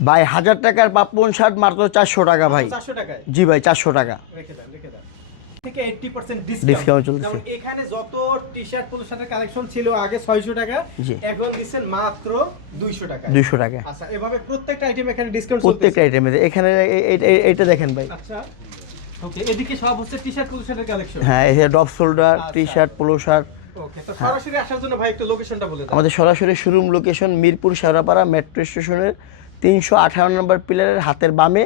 ভাই হাজার টাকার পাপ্পন শার্ট মাত্র চারশো টাকা ভাই। জি ভাই চারশো টাকা। থেকে। এখানে যত কালেকশন ছিল আগে ছয়শো টাকা এখন দিচ্ছেন মাত্র টাকা টাকা। আচ্ছা এভাবে প্রত্যেকটা আইটেম এখানে ডিসকাউন্ট প্রত্যেকটা আইটেমে এখানে এটা দেখেন ভাই। আচ্ছা ওকে এদিকে সব হচ্ছে টি শার্ট পোলো কালেকশন হ্যাঁ এই ডপ শোল্ডার আচ্ছা। দাও আমাদের সরাসরি showroom location Mirpur Shewrapara metro স্টেশনের তিনশো আঠারো নম্বর পিলারের হাতের বামে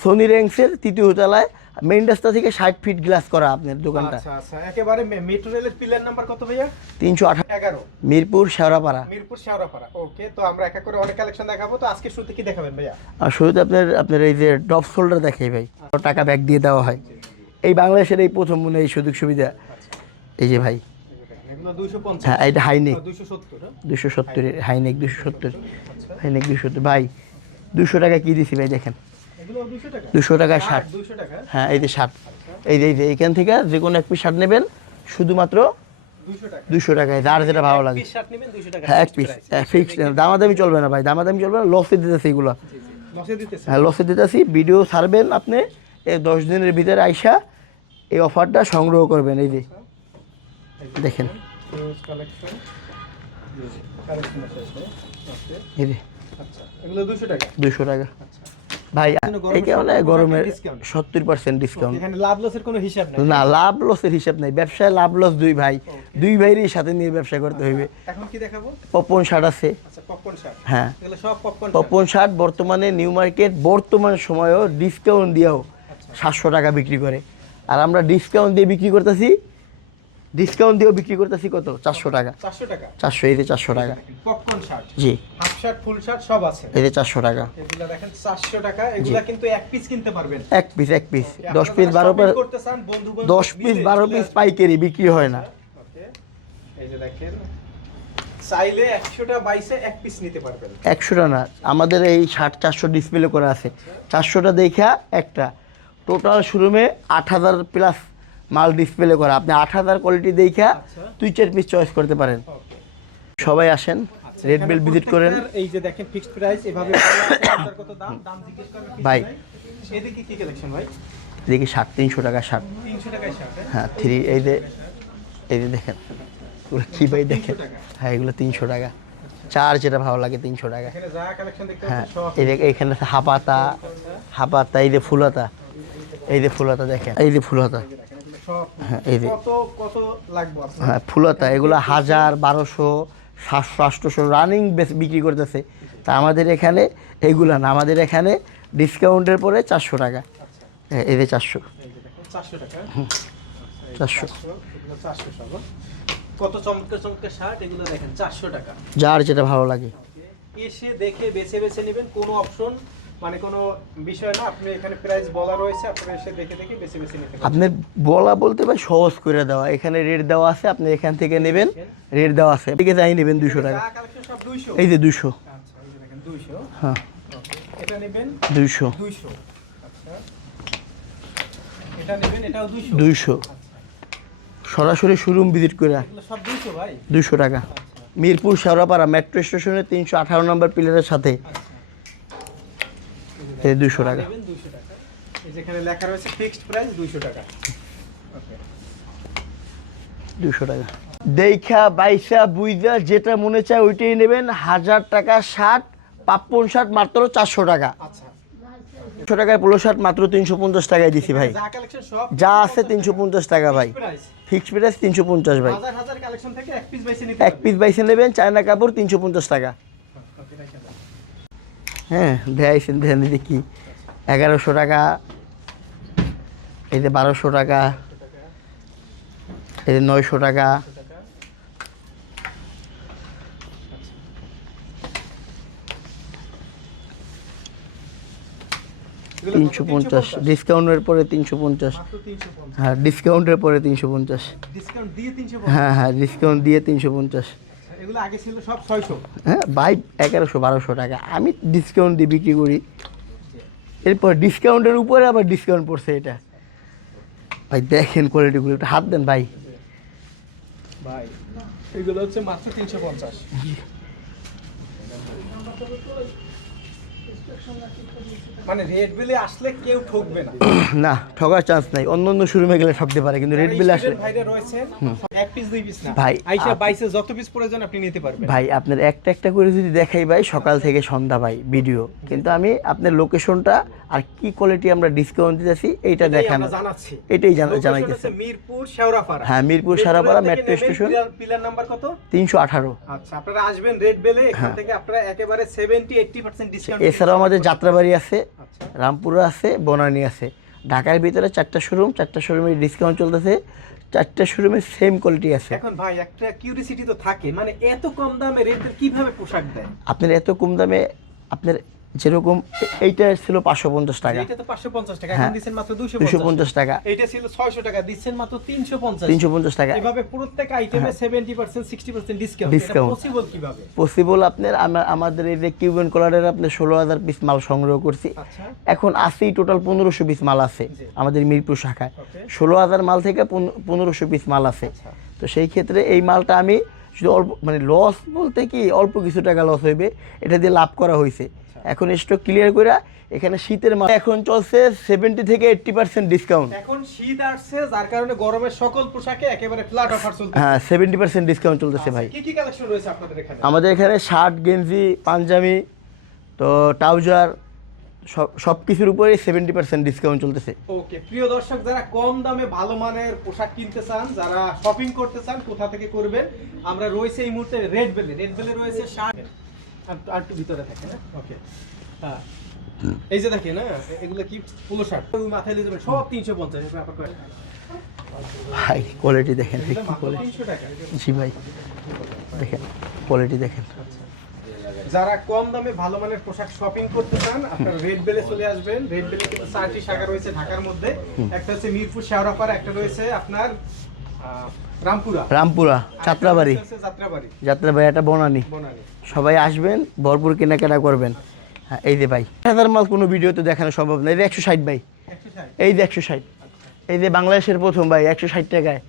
সোনি র্যাঙ্কসের তৃতীয় তলায় মেইন রাস্তা থেকে ষাট ফিট গ্লাস করা আপনার দোকানটা। আচ্ছা আচ্ছা। একেবারে মেট্রো রেলের পিলার নাম্বার কত ভাইয়া? তিনশো আঠারো। এগারো। মিরপুর শেওড়াপাড়া। মিরপুর শেওড়াপাড়া। ওকে তো আমরা এক এক করে অনেক কালেকশন দেখাবো। তো আজকে শুরুতে কি দেখাবেন ভাইয়া? আর শুরুতে আপনার আপনার এই যে ডপ শোল্ডার দেখাই ভাই। টাকা ব্যাগ দিয়ে দেওয়া হয়। এই বাংলাদেশের এই প্রথম মনে হয় এই সুযোগ সুবিধা। এই যে ভাই। হ্যাঁ এটা হাইনেক দুইশো সত্তর দুশো সত্তরের হাইনেক দুশো সত্তর। হাইনেক দুশো সত্তর। ভাই দুশো টাকা কি দিছি ভাই দেখেন। দুশো টাকা? ষাট। হ্যাঁ এই যে ষাট। এই যে এই যে এইখান থেকে যে কোনো এক পিস শার্ট নেবেন শুধুমাত্র দুশো টাকায় যার যেটা ভালো লাগে। হ্যাঁ এক পিস ফিক্সড দামাদামি চলবে না ভাই দামাদামি চলবে না লসে দিতেছি এগুলো। হ্যাঁ লসে দিতেছি। ভিডিও ছাড়বেন আপনি এই দশ দিনের ভিতরে আইসা এই অফারটা সংগ্রহ করবেন এই যে। দেখেন। এই যে। আচ্ছা এগুলো দুইশো টাকা? দুশো টাকা। আচ্ছা। ভাই গরমের সময় গরমের সত্তর পার্সেন্ট ডিসকাউন্ট এখানে লাভ লসের কোনো হিসাব নেই। না লাভ লসের হিসাব নাই। ব্যবসায় লাভ লস দুই ভাই। দুই ভাইয়েরই সাথে নিয়ে ব্যবসা করতে হইবে। এখন কি দেখাবো? পপন শার্ট আছে। Popcorn shirt. হ্যাঁ। এগুলো সব পপকর্ন পপন শার্ট বর্তমানে নিউ মার্কেট বর্তমান সময়েও ডিসকাউন্ট দিয়েও সাতশো টাকা বিক্রি করে। আর আমরা ডিসকাউন্ট দিয়ে বিক্রি করতেছি ডিসকাউন্ট দিয়েও বিক্রি করতেছি কত? চারশো টাকা। চারশো টাকা। চারশো এই চারশো টাকা। Popcorn shirt. জি। শার্ট ফুল শার্ট সব আছে। এই যে চারশো টাকা। এগুলা দেখেন চারশো টাকা। এগুলা কিন্তু এক পিস কিনতে পারবেন। এক পিস এক পিস আপনারা দশ পিস যারা বারো shopping পিস করতে চান, বন্ধু-বান্ধব দশ পিস মিলে বারো চলে পিস পাইকারি বিক্রি হয় না। ওকে এই যে দেখেন চাইলে বাইশে এক পিস নিতে পারবেন। না আমাদের এই ষাট চারশো ডিসপ্লে করা আছে। চারশোটা দেখা একটা। টোটাল শোরুমে আট হাজার প্লাস মাল ডিসপ্লে করা। আপনি আট হাজার কোয়ালিটি দেখা। দুই চার পিস চয়েস করতে পারেন। সবাই আসেন। রেড বেল ভিজিট করেন। এই যে দেখেন ফিক্সড প্রাইস এভাবে কত দাম? দাম জিজ্ঞেস করবেন কিছু ভাই। এদিকে কি কালেকশন ভাই? দেখি ষাট তিনশো টাকা ষাট তিনশো টাকায় শার্ট হ্যাঁ? থ্রি এই যে এই যে দেখেন। এগুলো কী ভাই দেখেন? হ্যাঁ এগুলো তিনশো টাকা। চার যেটা ভালো লাগে তিনশো টাকা। হ্যাঁ এই যে এখানে আছে হাপাতা হাপাতা এই যে ফুলতা এই যে ফুলতা দেখেন। এই যে ফুলতা হ্যাঁ এই যে হ্যাঁ ফুলতা এগুলো হাজার বারোশো সাতশো আটশোশো রানিং বেশ বিক্রি করতেছে। তা আমাদের এখানে এগুলো না আমাদের এখানে ডিসকাউন্টের পরে চারশো টাকা। হ্যাঁ, এদের চারশো। চারশো কত চমৎকার চমৎকার শার্ট এগুলো দেখেন চারশো টাকা। যার যেটা ভালো লাগে। এসে দেখে বেছে বেছে নেবেন কোনো অপশন মানে কোনো বিষয় না আপনি এখানে প্রাইস বলা রয়েছে আপনি এসে দেখে দেখে বেছে বেছে নিতে পারবেন। আপনার বলা বলতে ভাই সহজ করে দেওয়া। এখানে রেট দেওয়া আছে আপনি এখান থেকে নেবেন রেট দেওয়া আছে। এদিকে যাই নেবেন দুশো টাকা। যা কালেকশন সব 200 এই যে দুশো আচ্ছা এই যে দেখেন 200 হ্যাঁ। এটা নেবেন দুইশো। 200 আচ্ছা এটা নেবেন এটাও 200 দুইশো। সরাসরি শোরুম ভিজিট করে এগুলো সব 200 ভাই? দুশো টাকা। মিরপুর শেওড়াপাড়া মেট্রো স্টেশনের তিনশো আঠারো নম্বর পিলারের সাথে। এই দুশো টাকা। নেবেন 200 টাকা। যেখানে লেখা রয়েছে ফিক্সড প্রাইস 200 টাকা। দুশো টাকা। দেখা বাইসা বুইজা যেটা মনে চায় ওইটাই নেবেন। হাজার টাকা শার্ট পাপ্পন শার্ট মাত্র চারশো টাকা। আচ্ছা। চারশো টাকায় পোলো শার্ট মাত্র তিনশো পঞ্চাশ টাকায় দিছি ভাই। যা আছে তিনশো পঞ্চাশ টাকা ভাই। ফিক্সড প্রাইস তিনশো পঞ্চাশ ভাই। এক পিস বাইসে নেবেন চায়না কাপড় তিনশো পঞ্চাশ টাকা। হ্যাঁ ভেয়াইছেন ভ্যান দেখি। এগারোশো টাকা এই যে বারোশো টাকা এই যে নয়শো টাকা। তিনশো পঞ্চাশ। ডিসকাউন্টের পরে তিনশো পঞ্চাশ। হ্যাঁ ডিসকাউন্টের পরে তিনশো পঞ্চাশ। ডিসকাউন্ট দিয়ে 350 হ্যাঁ হ্যাঁ ডিসকাউন্ট দিয়ে তিনশো পঞ্চাশ। এগুলো আগে ছিল সব 600 হ্যাঁ বাই এগারোশো বারোশো টাকা। আমি ডিসকাউন্ট দিয়ে বিক্রি করি। এরপর ডিসকাউন্টের উপরে আবার ডিসকাউন্ট পড়ছে এটা। ভাই দেখেন কোয়ালিটিগুলো একটু হাত দেন ভাই। ভাই এগুলো হচ্ছে মাত্র 350 মানে রেড বিলে আসলে কেউ ঠকবে না। না ঠকার চান্স নাই। অন্য অন্য শোরুমে গেলে ঠকতে পারে কিন্তু রেড বিল আসলে ভাইরা রয়েছেন এক পিস দুই পিস না। ভাই, আইসা বাইসে যত পিস প্রয়োজন আপনি নিতে পারবেন। ভাই আপনার একটা একটা করে যদি দেখাই ভাই সকাল থেকে সন্ধ্যা ভাই ভিডিও কিন্তু আমি আপনার লোকেশনটা আর কি কোয়ালিটি আমরা ডিসকাউন্ট দিতেছি এইটা দেখানো। এটাই জানা- Location জানাইতেছি। মিরপুর শেওড়াপাড়া। হ্যাঁ, Mirpur Shewrapara metro station. Pillar number কত? তিনশো আঠারো। আচ্ছা আপনারা আসবেন রেড বেলে এখান হ্যাঁ। থেকে আপনারা একেবারে 70 80% ডিসকাউন্ট এছাড়াও আমাদের যাত্রাবাড়ি আছে আচ্ছা। রামপুরা আছে বনানী আছে। ঢাকার ভিতরে চারটা শোরুম চারটা শোরুমে ডিসকাউন্ট চলতেছে চারটা শোরুমে সেম কোয়ালিটি আছে। এখন ভাই একটা কিউরিসিটি তো থাকে মানে এত কম দামে রেডদের কীভাবে পোশাক দেয়? আপনার এত কম দামে আপনার যেরকম এইটা ছিল পাঁচশো পঞ্চাশ টাকা। এটা তো 550 টাকা হ্যাঁ। এখন দিচ্ছেন মাত্র দুশো পঞ্চাশ টাকা। এইটা ছিল 600 টাকা দিচ্ছেন মাত্র 350 তিনশো পঞ্চাশ টাকা। এভাবে প্রত্যেক আইটেমে 70% 60% ডিসকাউন্ট এটা Discount। পসিবল কীভাবে? পসিবল আপনার আমা- আমাদের এই যে কিউবেন কলারের আপনার ষোলো হাজার পিস মাল সংগ্রহ করছি। আচ্ছা। এখন আছেই টোটাল পনেরোশো পিস মাল আছে আমাদের মিরপুর শাখায়। ষোলো হাজার মাল থেকে পনেরোশো পিস মাল আছে। আচ্ছা। তো সেই ক্ষেত্রে এই মালটা আমি শুধু অল্প মানে লস বলতে কি অল্প কিছু টাকা লস হইবে এটা দিয়ে লাভ করা হয়েছে এখন স্টক ক্লিয়ার করে এখানে শীতের মাল এখন চলছে সেভেন্টি থেকে এইট্টি পার্সেন্ট ডিসকাউন্ট এখন শীত আসছে যার কারণে গরমের সকল পোশাকে একেবারে ফ্ল্যাট অফার চলছে। হ্যাঁ সেভেন্টি পার্সেন্ট ডিসকাউন্ট চলতেছে ভাই। কি কি কালেকশন রয়েছে আপনাদের এখানে? আমাদের এখানে শার্ট গেঞ্জি পাঞ্জাবি তো ট্রাউজার সব সব কিছুর উপরে সেভেন্টি পার্সেন্ট ডিসকাউন্ট চলতেছে। ওকে প্রিয় দর্শক যারা কম দামে ভালো মানের পোশাক কিনতে চান যারা শপিং করতে চান কোথা থেকে করবেন? আমরা রয়েছে এই মুহূর্তে রেড বেলে রেড বেলে রয়েছে শার্ট আর একটু ভিতরে থাকে না ওকে। হ্যাঁ। এই যে দেখেন না এগুলো কি পুলো শার্ট? ওই মাথায় নিয়ে যাবেন সব তিনশো পঞ্চাশ ভাই কোয়ালিটি দেখেন এগুলো কি মাত্র কোয়ালিটি 300 টাকা জি ভাই। দেখেন কোয়ালিটি দেখেন। যারা কম দামে ভালো মানের পোশাক শপিং করতে চান আপনারা রেড বেলে চলে আসবেন। রেড বেলে কিন্তু চারটি শাখা রয়েছে ঢাকার মধ্যে। একটা হচ্ছে মিরপুর শেওড়াপাড়া একটা রয়েছে আপনার আহ, রামপুরা। রামপুরা যাত্রাবাড়ি বনানি। সবাই আসবেন ভরপুর কেনাকাটা করবেন। হ্যাঁ এই যে ভাই। হাজার মাল কোনো ভিডিওতে দেখানো সম্ভব না। এই যে একশো ষাট ভাই। এই যে একশো ষাট। এই যে বাংলাদেশের প্রথম ভাই একশো ষাট টাকায়।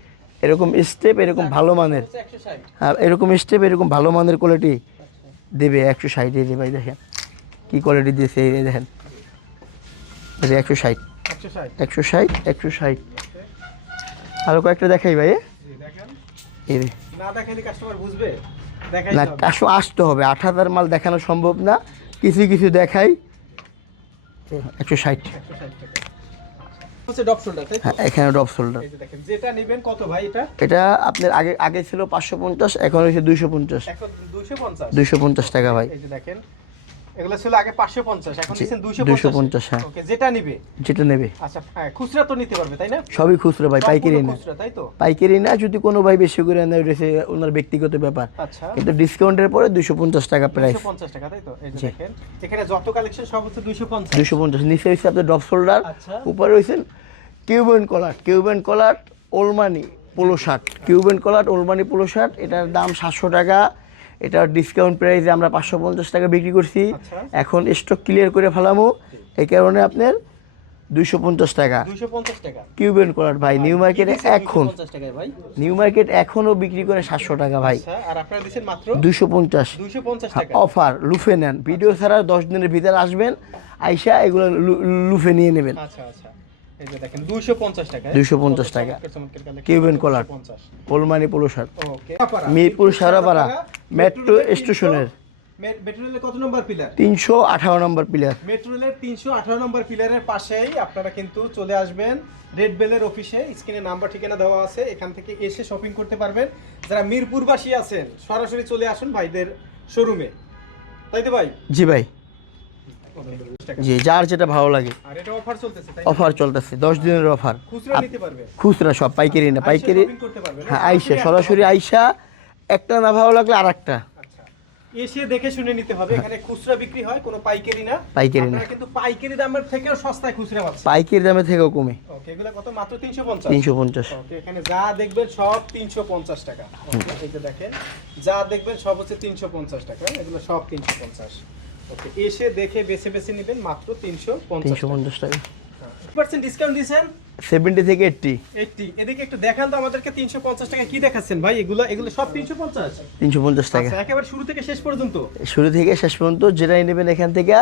এরকম স্টেপ এরকম ভালো মানের। হ্যাঁ এরকম স্টেপ এরকম ভালো মানের কোয়ালিটি দেবে একশো ষাট। এই যে ভাই দেখেন। কী কোয়ালিটি দিয়েছে এই দেখেন। একশো ষাট। একশো ষাট। একশো ষাট আরও কয়েকটা দেখাই ভাই না দেখাইলে কাস্টমার বুঝবে না আসতে হবে আট হাজার মাল দেখানো সম্ভব না। কিছু কিছু দেখাই। একশো ষাট। Drop shoulder? হ্যাঁ এখানে যেটা নেবেন কত ভাই এটা? এটা আপনার আগে আগে ছিল পাঁচশো পঞ্চাশ এখন হয়েছে দুইশো পঞ্চাশ। দুইশো পঞ্চাশ। টাকা ভাই। দেখেন এগুলো ছিল আগে পাঁচশো পঞ্চাশ এখন জি, দুশো 250 হ্যাঁ। ওকে যেটা নিবে? যেটা নেবে। আচ্ছা হ্যাঁ খুচরা তো নিতে পারবে তাই না? সবই খুচরো ভাই পাইকারি না। খুচরা তাই তো? পাইকারি না যদি কোনো ভাই বেশি করে নেয় ওটা ওনার ব্যক্তিগত ব্যাপার। আচ্ছা। কিন্তু ডিসকাউন্টের পরে দুশো পঞ্চাশ টাকা প্রাইস দুশো পঞ্চাশ টাকা তাই তো? এই যে দেখেন এখানে যত কালেকশন সব হচ্ছে দুশো পঞ্চাশ। দুশো পঞ্চাশ নিচে হয়েছে আপনার ড্রপ শোল্ডার। উপরে হয়েছেন কিউবেন কলার কিউবেন কলার ওলমানি পোলো শার্ট কিউবেন কলার ওলমানি পোলো শার্ট এটার দাম সাতশো টাকা। এটার ডিসকাউন্ট প্রাইসে আমরা পাঁচশো পঞ্চাশ টাকা বিক্রি করছি। আচ্ছা। এখন স্টক ক্লিয়ার করে ফেলামো। এই কারণে আপনার দুইশো পঞ্চাশ টাকা। কিউবেন কলার ভাই নিউ মার্কেটে এখন? নিউ মার্কেট এখনও বিক্রি করে সাতশো টাকা ভাই। আচ্ছা দুইশো পঞ্চাশ। অফার লুফে নেন। ভিডিও ছাড়া দশ দিনের ভিতরে আসবেন আইসা এগুলো লুফে নিয়ে নেবেন। আচ্ছা আচ্ছা। এই যে দেখেন দুশো পঞ্চাশ টাকা 250 টাকা। Cuban collar. পঞ্চাশ? ওলমানি polo okay Mirpur Shewrapara metro স্টেশনের কত নম্বর পিলার নম্বর নম্বর পিলারের পাশেই আপনারা কিন্তু চলে আসবেন। রেড বেলের অফিসে স্ক্রিনে নাম্বার ঠিকানা দেওয়া আছে। এখান থেকে এসে শপিং করতে পারবেন। যারা মিরপুরবাসী আছেন সরাসরি চলে আসুন ভাইদের শোরুমে তাই তো ভাই? জি ভাই। জি যার যেটা ভালো লাগে। অফার চলতেছে দশ দিনের অফার খুচরা সব পাইকারি না পাইকারি? হ্যাঁ আইসা সরাসরি আইসা একটা না ভালো লাগলে আর একটা আচ্ছা এসে দেখে শুনে নিতে হবে এখানে খুচরা বিক্রি হয় কোনো পাইকারি না। পাইকারি না। কিন্তু পাইকারি দামের থেকেও সস্তায় খুচরা পাচ্ছেন। পাইকারি দামে থেকেও কমে। ওকে এগুলো কত? মাত্র ওকে এখানে যা দেখবেন সব তিনশো পঞ্চাশ টাকা। ওকে এই যে দেখেন যা দেখবেন সব হচ্ছে তিনশো পঞ্চাশ টাকা এগুলো সব তিনশো পঞ্চাশ। ওকে এসে দেখে বেছে বেছে নেবেন মাত্র তিনশো তিনশো পঞ্চাশ টাকা। পার্সেন্ট ডিসকাউন্ট দিয়েছেন? সেভেন্টি থেকে এইট্টি এইটটি এদিকে একটু দেখান তো আমাদেরকে তিনশো পঞ্চাশ টাকা কি দেখাচ্ছেন ভাই? এগুলো এগুলো সব তিনশো পঞ্চাশ? তিনশো পঞ্চাশ টাকা। আচ্ছা একেবারে শুরু থেকে শেষ পর্যন্ত? শুরু থেকে শেষ পর্যন্ত যেটাই নেবেন এখান থেকে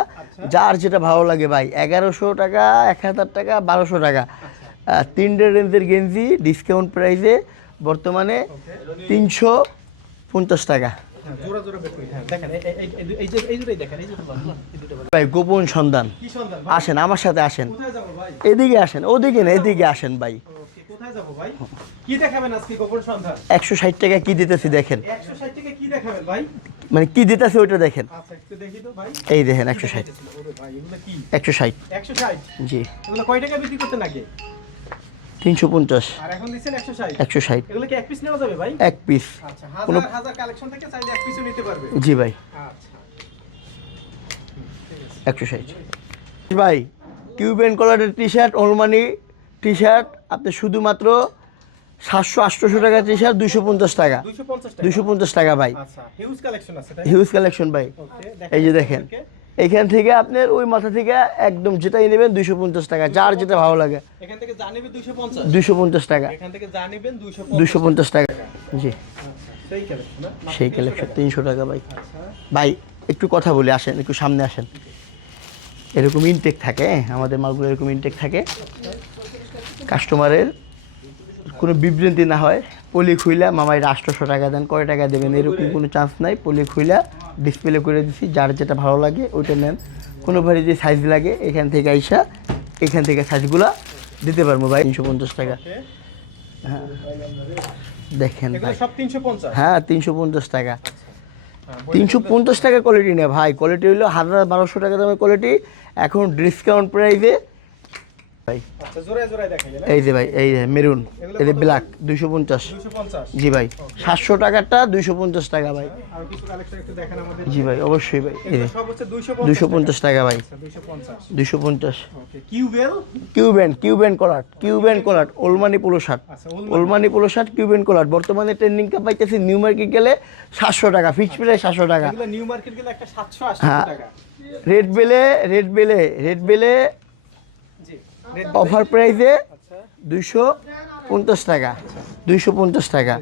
যার যেটা ভালো লাগে ভাই এগারোশো টাকা এক হাজার টাকা বারোশো টাকা। আহ, তিনটে রেঞ্জের গেঞ্জি ডিসকাউন্ট প্রাইসে বর্তমানে তিনশো পঞ্চাশ টাকা। ভাই গোপন সন্ধান। আসেন আমার সাথে আসেন। এদিকে আসেন ওদিকে না এদিকে আসেন ভাই। একশো ষাট টাকা কি দিতেছি দেখেন। মানে কি দিতেছে ওইটা দেখেন। আচ্ছা এই দেখেন একশো ষাট। একশো ষাট। জি। কয় টাকা বিক্রি করতেন আগে? তিনশো পঞ্চাশ। একশো ষাট। এক পিস পিস আচ্ছা কোনো- পারবে। জি ভাই। আচ্ছা। একশো ষাট। ভাই কিউবেন কলারের টি শার্ট অলমানি টি শার্ট আপনি শুধুমাত্র সাতশো আটশোশো টাকা টি শার্ট দুশো পঞ্চাশ টাকা। দুইশো পঞ্চাশ টাকা। দুশো পঞ্চাশ টাকা ভাই। আচ্ছা হিউজ কালেকশন আছে হিউজ কালেকশন ভাই। এই যে দেখেন। এইখান থেকে আপনার ওই মাথা থেকে একদম যেটাই নেবেন দুশো পঞ্চাশ টাকা যার যেটা ভালো লাগে। এখান থেকে দুইশো পঞ্চাশ। টাকা। এখান থেকে দুইশো পঞ্চাশ টাকা। জি। সেই কালেকশন তিনশো টাকা। ভাই। আচ্ছা। ভাই একটু কথা বলে আসেন একটু সামনে আসেন। এরকম ইনটেক থাকে হ্যাঁ, আমাদের মালগুলো এরকম ইনটেক থাকে। কাস্টমারের কোনো বিভ্রান্তি না হয়। পলি খুইলা মামাই আটশোশো টাকা দেন কয় টাকা দেবেন এরকম কোনো চান্স নাই। পলি খুইলা ডিসপ্লে করে দিছি যার যেটা ভালো লাগে ওইটা নেন। কোনো ভারি যে সাইজ লাগে এখান থেকে আইসা এখান থেকে সাইজগুলা দিতে পারব ভাই। তিনশো পঞ্চাশ টাকা। হ্যাঁ। দেখেন ভাই। হ্যাঁ তিনশো পঞ্চাশ টাকা। হ্যাঁ, তিনশো পঞ্চাশ টাকা কোয়ালিটি নেই ভাই। কোয়ালিটি হলো হাজার বারোশো টাকা দামের কোয়ালিটি এখন ডিসকাউন্ট প্রাইসে ভাই আচ্ছা জোড়ায় জোড়ায় দেখা গেলে এই যে ভাই এই মেরুন এই যে ব্ল্যাক দুইশো পঞ্চাশ। জি ভাই সাতশো টাকারটা দুইশো পঞ্চাশ টাকা ভাই। আমাদের। জি ভাই অবশ্যই ভাই এই দুইশো পঞ্চাশ টাকা। ভাই। দুইশো পঞ্চাশ। দুইশো পঞ্চাশ। Cuban Cuban collar Cuban collar ওলমানি polo shirt আচ্ছা ওলমানি পোলো শার্ট কিউবেন কলাট বর্তমানে ট্রেন্ডিং কা পাইতেছি নিউ মার্কেট গেলে সাতশো টাকা ফিক্স প্রাইস সাতশো টাকা। নিউ মার্কেট গেলে একটা সাতশো আশি হ্যাঁ। রেড বেলে রেড বেলে রেড বেলে অফার প্রাইসে দুইশো পঞ্চাশ টাকা। দুইশো পঞ্চাশ টাকা।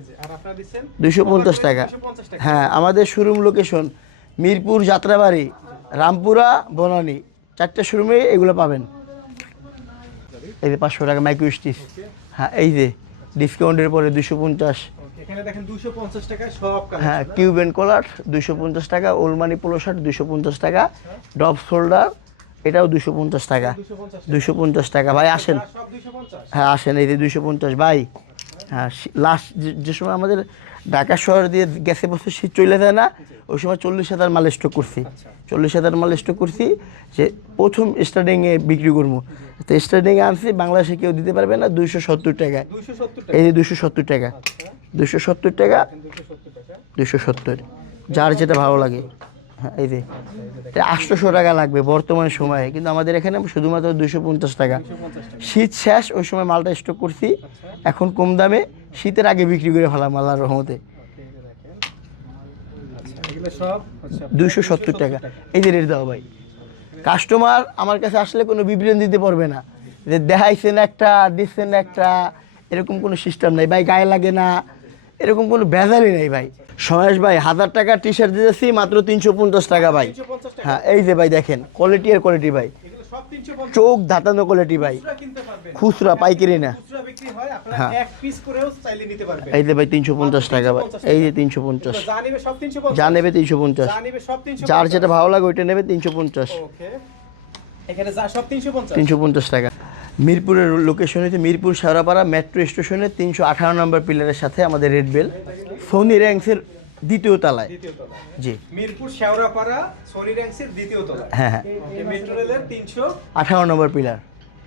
দুইশো পঞ্চাশ টাকা। হ্যাঁ আমাদের শোরুম লোকেশন মিরপুর যাত্রাবাড়ি রামপুরা বনানী। চারটে শোরুমে এগুলো পাবেন। এই যে পাঁচশো টাকা মাইক্রো স্টিচ হ্যাঁ এই যে ডিসকাউন্টের পরে দুশো পঞ্চাশ। হ্যাঁ কিউব অ্যান্ড কলার দুশো পঞ্চাশ টাকা ওলমানি পোলো শার্ট দুশো পঞ্চাশ টাকা ডব শোল্ডার এটাও দুশো পঞ্চাশ টাকা। দুশো পঞ্চাশ টাকা। ভাই আসেন। হ্যাঁ আসেন এই যে দুইশো পঞ্চাশ ভাই। হ্যাঁ লাস্ট যে সময় আমাদের ঢাকা শহর দিয়ে গেছে বছর শীত চলে যায় না ওই সময় চল্লিশ হাজার মাল স্টক করছি। চল্লিশ হাজার মাল স্টক করছি যে প্রথম স্টার্টিংয়ে বিক্রি করব। তো স্টার্টিংয়ে আনছি বাংলাদেশে কেউ দিতে পারবে না দুইশো সত্তর টাকা দুইশো সত্তর এই যে দুশো সত্তর টাকা। আচ্ছা। দুশো সত্তর টাকা। দুশো সত্তর। যার যেটা ভালো লাগে। এই যে। আটশোশো টাকা লাগবে বর্তমান সময়ে, কিন্তু আমাদের এখানে শুধুমাত্র দুশো পঞ্চাশ টাকা। শীত শেষ, ওই সময় মালটা স্টক করছি। এখন কম দামে শীতের আগে বিক্রি করে ফেলাম, আল্লাহর রহমতে। দুইশো সত্তর টাকা। এই যে রেট দাও ভাই। কাস্টমার আমার কাছে আসলে কোনো বিবরণ দিতে পারবে না। যে দেখাইছেন একটা, দিচ্ছেন একটা, এরকম কোনো সিস্টেম নাই। ভাই, গায়ে লাগে না। এরকম কোনো ভেজালই নেই ভাই। সমাজ ভাই হাজার টাকা টি শার্ট দিতেছি মাত্র তিনশো পঞ্চাশ টাকা ভাই। হ্যাঁ এই যে ভাই দেখেন কোয়ালিটি আর কোয়ালিটি ভাই। চোখ ধাতানো কোয়ালিটি ভাই। খুচরা পাইকারি না। হয় এই যে ভাই তিনশো পঞ্চাশ টাকা ভাই। এই যে তিনশো পঞ্চাশ। যা নিবে তিনশো পঞ্চাশ। যার যেটা ভালো লাগে ওইটা নেবে তিনশো পঞ্চাশ। তিনশো পঞ্চাশ টাকা। মিরপুরের লোকেশন হচ্ছে মিরপুর শেওড়াপাড়া মেট্রো স্টেশনের তিনশো আঠারো নম্বর পিলারের সাথে আমাদের রেড বেল সোনি র্যাংসের দ্বিতীয় তলায়। জি। মিরপুর শেওড়াপাড়া সোনি র্যাঙ্কসের দ্বিতীয় তলা হ্যাঁ হ্যাঁ। মেট্রো রেলের তিনশো আঠারো নম্বর পিলার